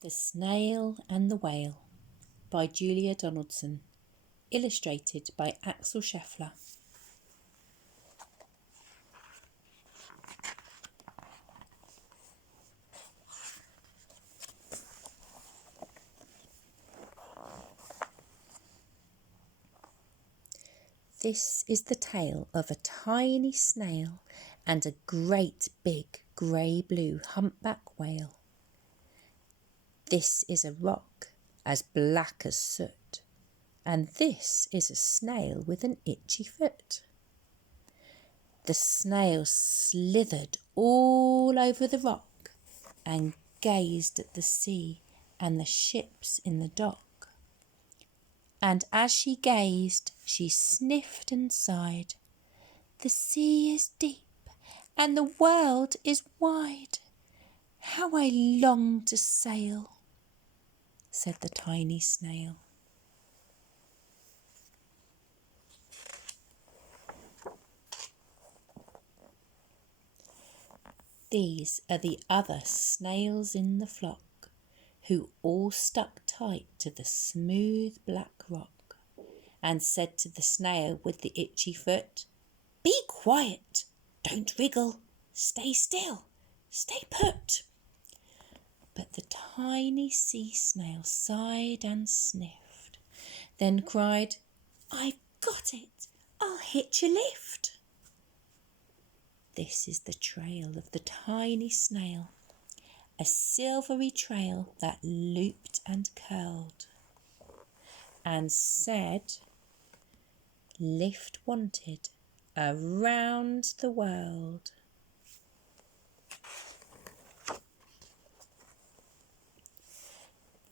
The Snail and the Whale by Julia Donaldson, illustrated by Axel Scheffler. This is the tale of a tiny snail and a great big grey-blue humpback whale. This is a rock as black as soot, and this is a snail with an itchy foot. The snail slithered all over the rock and gazed at the sea and the ships in the dock. And as she gazed, she sniffed and sighed. "The sea is deep and the world is wide. How I long to sail," said the tiny snail. These are the other snails in the flock, who all stuck tight to the smooth black rock, and said to the snail with the itchy foot, "Be quiet, don't wriggle, stay still, stay put." But the tiny sea snail sighed and sniffed, then cried, "I've got it, I'll hitch a lift." This is the trail of the tiny snail, a silvery trail that looped and curled, and said, "Lift wanted around the world."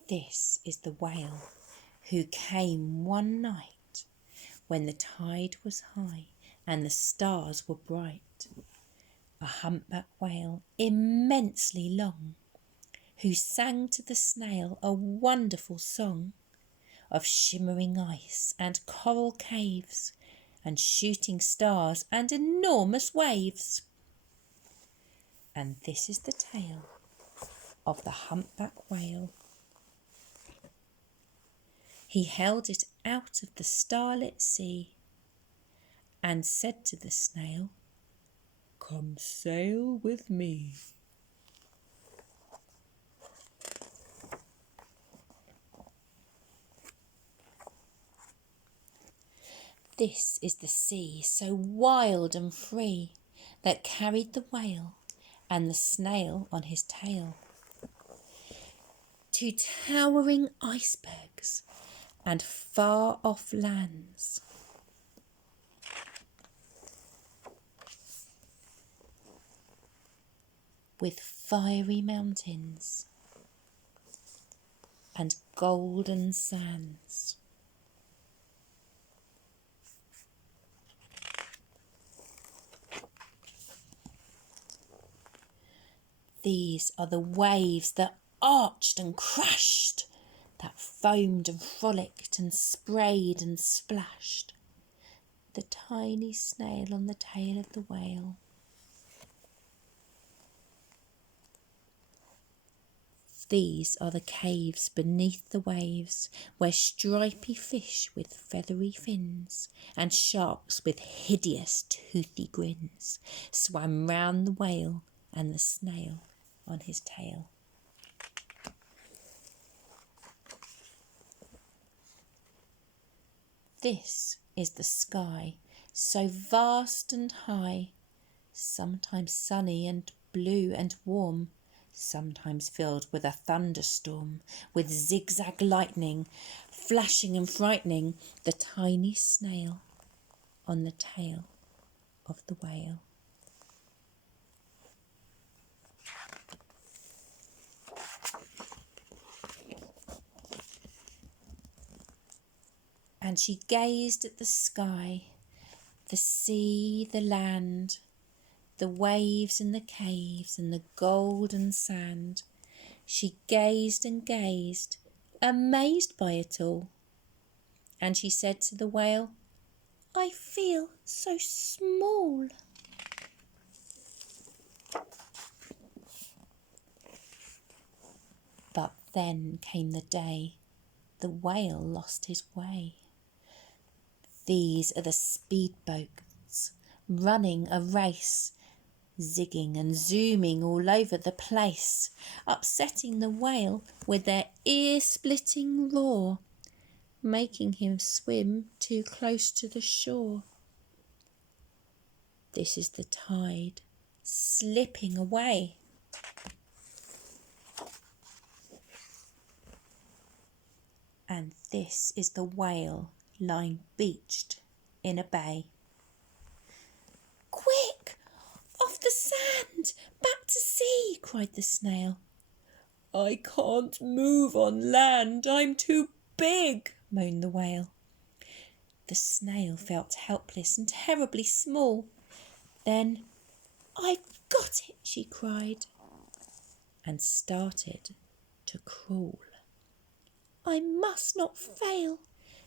This is the whale who came one night when the tide was high and the stars were bright. A humpback whale immensely long, who sang to the snail a wonderful song of shimmering ice and coral caves and shooting stars and enormous waves. And this is the tale of the humpback whale. He held it out of the starlit sea and said to the snail, "Come sail with me." This is the sea so wild and free that carried the whale and the snail on his tail to towering icebergs and far-off lands. With fiery mountains and golden sands. These are the waves that arched and crashed, that foamed and frolicked and sprayed and splashed. The tiny snail on the tail of the whale. These are the caves beneath the waves, where stripy fish with feathery fins and sharks with hideous toothy grins swam round the whale and the snail on his tail. This is the sky, so vast and high, sometimes sunny and blue and warm, sometimes filled with a thunderstorm, with zigzag lightning, flashing and frightening the tiny snail on the tail of the whale. And she gazed at the sky, the sea, the land, the waves and the caves and the golden sand. She gazed and gazed, amazed by it all. And she said to the whale, "I feel so small." But then came the day the whale lost his way. These are the speedboats running a race, zigging and zooming all over the place, upsetting the whale with their ear-splitting roar, making him swim too close to the shore. This is the tide slipping away. And this is the whale lying beached in a bay. "Quick! Off the sand! Back to sea!" cried the snail. "I can't move on land, I'm too big," moaned the whale. The snail felt helpless and terribly small. Then, "I've got it," she cried, and started to crawl. "I must not fail,"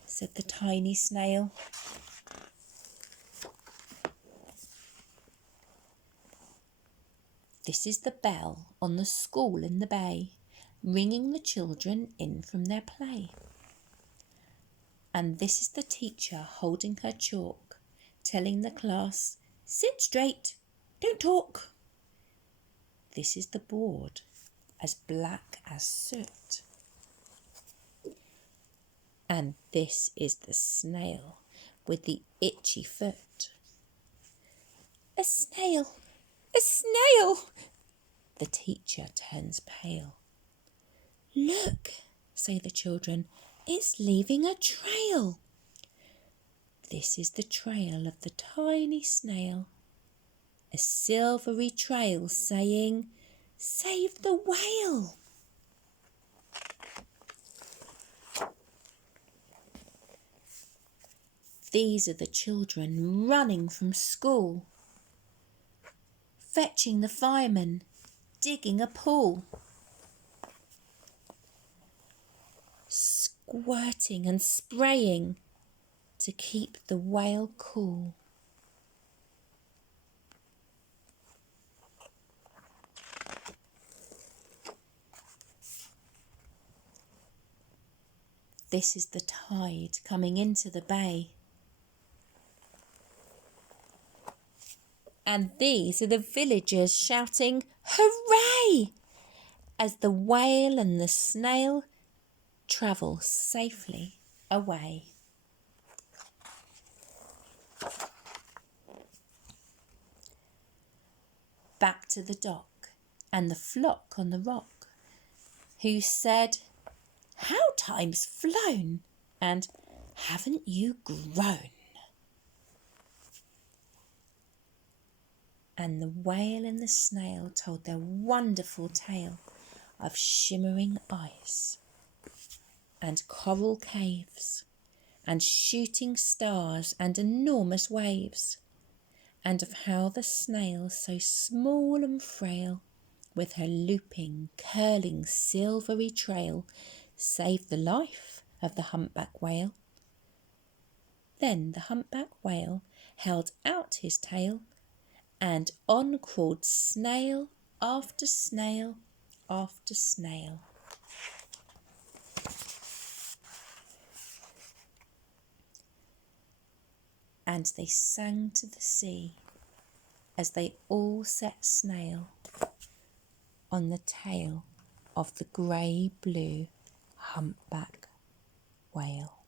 said the tiny snail. This is the bell on the school in the bay, ringing the children in from their play. And this is the teacher holding her chalk, telling the class, "Sit straight, don't talk." This is the board, as black as soot. And this is the snail with the itchy foot. "A snail! A snail!" The teacher turns pale. "Look," say the children, "it's leaving a trail." This is the trail of the tiny snail, a silvery trail saying, "Save the whale." These are the children running from school, fetching the fireman, digging a pool, squirting and spraying to keep the whale cool. This is the tide coming into the bay. And these are the villagers shouting, "Hooray!" as the whale and the snail travel safely away. Back to the dock and the flock on the rock, who said, "How time's flown, and haven't you grown?" And the whale and the snail told their wonderful tale of shimmering ice and coral caves and shooting stars and enormous waves, and of how the snail, so small and frail, with her looping, curling, silvery trail, saved the life of the humpback whale. Then the humpback whale held out his tail, and on crawled snail after snail after snail. And they sang to the sea as they all set snail on the tail of the grey-blue humpback whale.